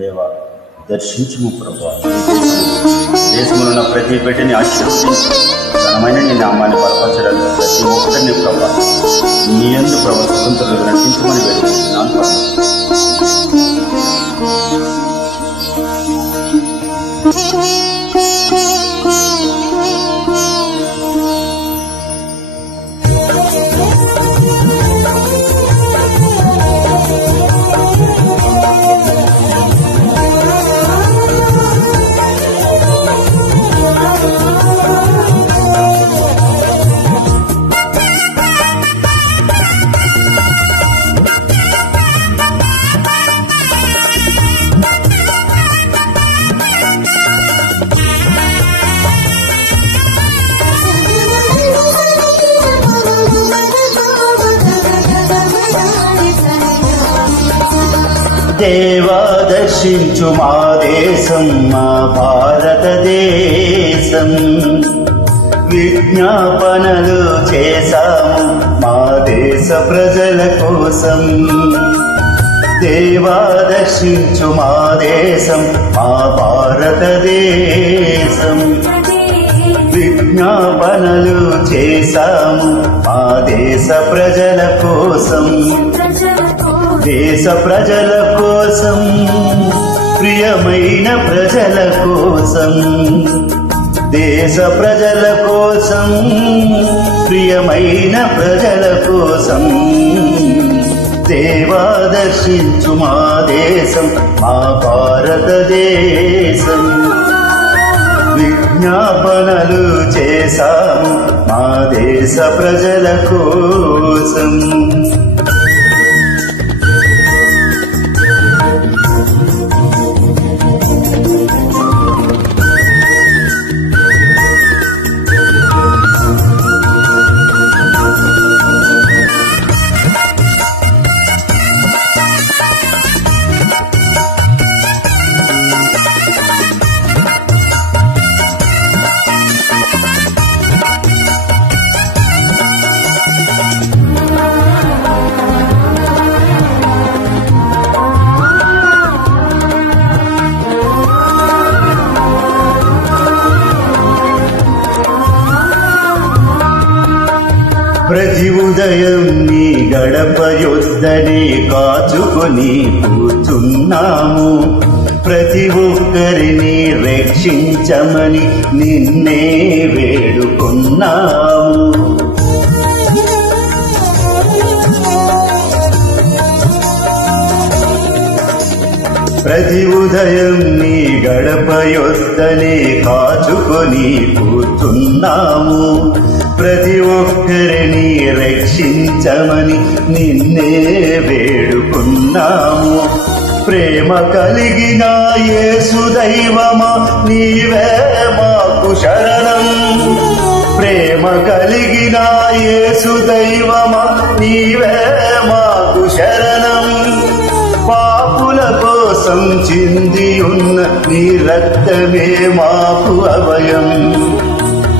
దేవా దర్శించుము ప్రభువా. దేశంలో ఉన్న ప్రతి బిడ్డని ఆశీర్వదించి ఘనమైన నీ నామాన్ని బలపరచడానికి ప్రతి ఒక్కరిని ప్రభా నీ యందు ప్రభు స్వతంత్రులు నటించమని వేడుకుంటున్నాను ప్రభు. దేవా దర్శించు మా దేశం, మా భారతదేశం. విజ్ఞాపనలు చేశాము మా దేశ ప్రజల కోసం. దేవా దర్శించు మా దేశం, మా భారతదేశం. విజ్ఞాపనలు చేశాము మా దేశ ప్రజల కోసం. దేశ ప్రజల కోసం, ప్రియమైన ప్రజల కోసం. దేశ ప్రజల కోసం, ప్రియమైన ప్రజల కోసం. దేవా దర్శించు మా దేశం, మా భారతదేశం. విజ్ఞాపనలు చేశాము మా దేశ ప్రజల కోసం. ప్రతి ఉదయం నీ గడప యొద్దనే కాచుకొని కూర్చున్నాము. ప్రతి ఒక్కరిని రక్షించమని నిన్నే వేడుకున్నాము. ప్రతి ఉదయం నీ గడప యొద్దనే కాచుకొని కూర్చున్నాము. ప్రతి ఒక్కరిని రక్షించమని నిన్నే వేడుకున్నాము. ప్రేమ కలిగిన యేసు దైవమా నీవే మాకు శరణం. ప్రేమ కలిగిన యేసు దైవమా నీవే మాకు శరణం. పాపుల కోసం చింది ఉన్న నీ రక్తమే మాకు అభయం.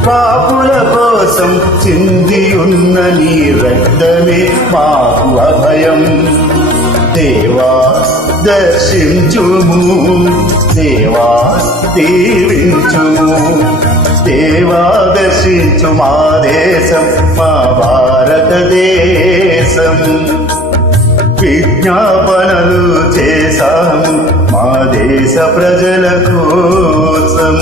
పాపుల కోసం చింది ఉన్న నీ రక్తమే మాకు అభయం. దేవా దర్శించుము, దేవా దీవించుము. దేవా దర్శించు మా దేశం, మా భారతదేశం. విజ్ఞాపనలు చేశాము మా దేశ ప్రజల కోసం.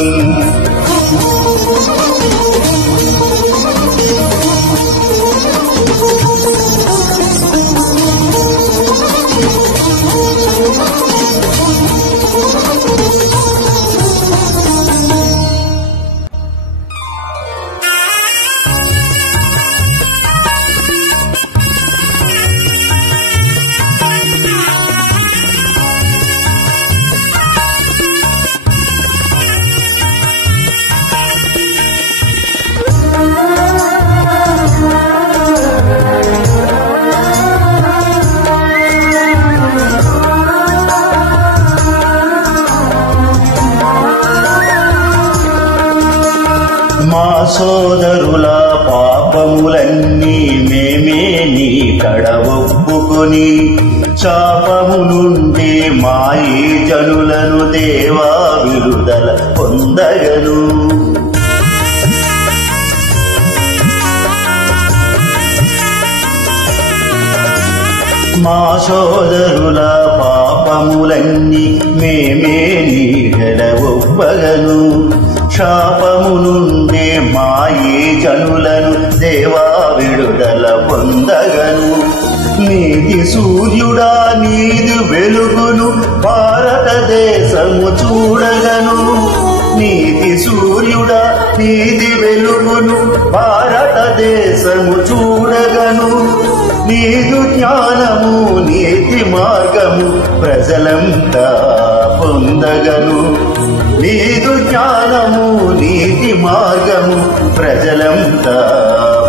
మా సోదరుల పాపములన్నీ మేమే నీ కడ ఒప్పుకొని శాపము నుండి మాయి జనులను దేవా విడుదల పొందగను. మా సోదరుల పాపములన్నీ మేమే నీడల ఒప్పగను. శాపము నుండి మాయి జనులను దేవా విడుదల పొందగను. నీతి సూర్యుడా నీదు వెలుగును భారతదేశము చూడగను. నీతి సూర్యుడా నీది వెలుగును భారతదేశము చూడగను. నీదు జ్ఞానము నీతి మార్గము ప్రజలంతా పొందగను. నీదు జ్ఞానము నీతి మార్గము ప్రజలంతా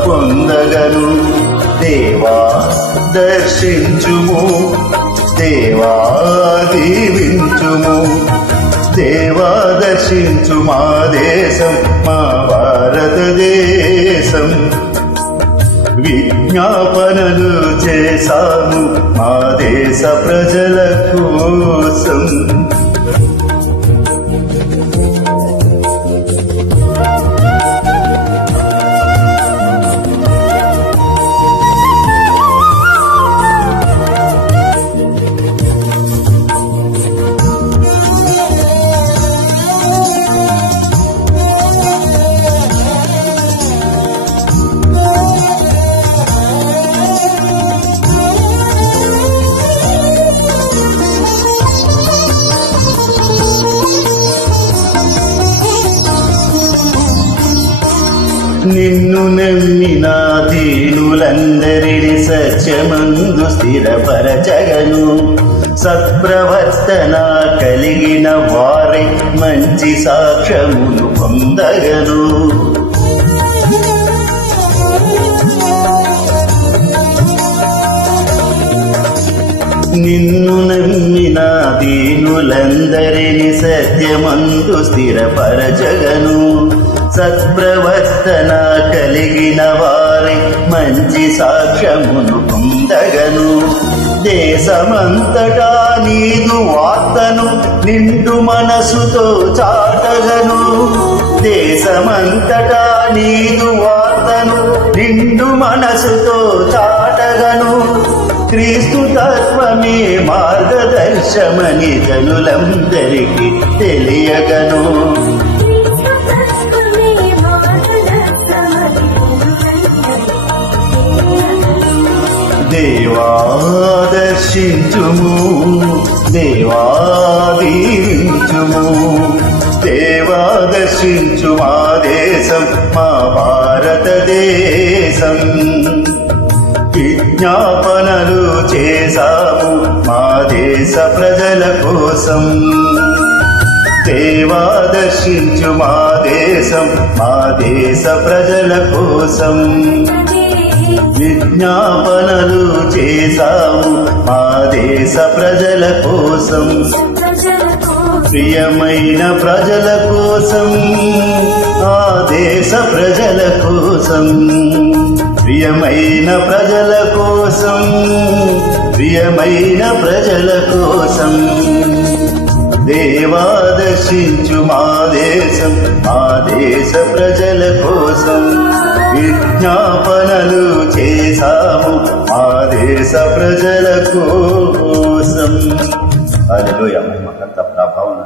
పొందగను. దేవా దర్శించుము, దేవా దీవించుము. దేవా దర్శించు మా దేశం, మా భారతదేశం. విజ్ఞాపనలు చేశాము మా దేశ ప్రజల కోసం. నిన్ను నమ్మిన దీనులందరిని సత్యమందు స్థిరపరచగను. సత్ప్రవర్తన కలిగిన వారి మంచి సాక్ష్యమును పొందగను. నిన్ను నమ్మిన దీనులందరిని సత్యమందు స్థిరపరచగను. సత్ప్రవర్తన కలిగిన వారి మంచి సాక్ష్యమును పొందగను. దేశమంతటా నీదు వార్తను నిండు మనసుతో చాటగను. దేశమంతటా నీదు వార్తను నిండు మనసుతో చాటగను. క్రీస్తు తత్వమే మార్గదర్శమని జనులందరికీ తెలియగను. దేవా దర్శించుము, దేవా దీవించుము. దేవా దర్శించు మా దేశం, మా భారతదేశం. విజ్ఞాపనలు చేశాము మా దేశ ప్రజల కోసం. దేవా దర్శించు మా దేశం, మా దేశ ప్రజల కోసం. విజ్ఞాపనలు చేశాము మా దేశ ప్రజల కోసం. ప్రియమైన ప్రజల కోసం, ఆ దేశ ప్రజల కోసం. ప్రియమైన ప్రజల కోసం, ప్రియమైన ప్రజల కోసం. దేవా దర్శించు మా దేశం, మా దేశ ప్రజల కోసం. విజ్ఞాపనలు చేశాము మా దేశ ప్రజల కోసం. హల్లెలూయా. మహిమ, ఘనత, ప్రభావం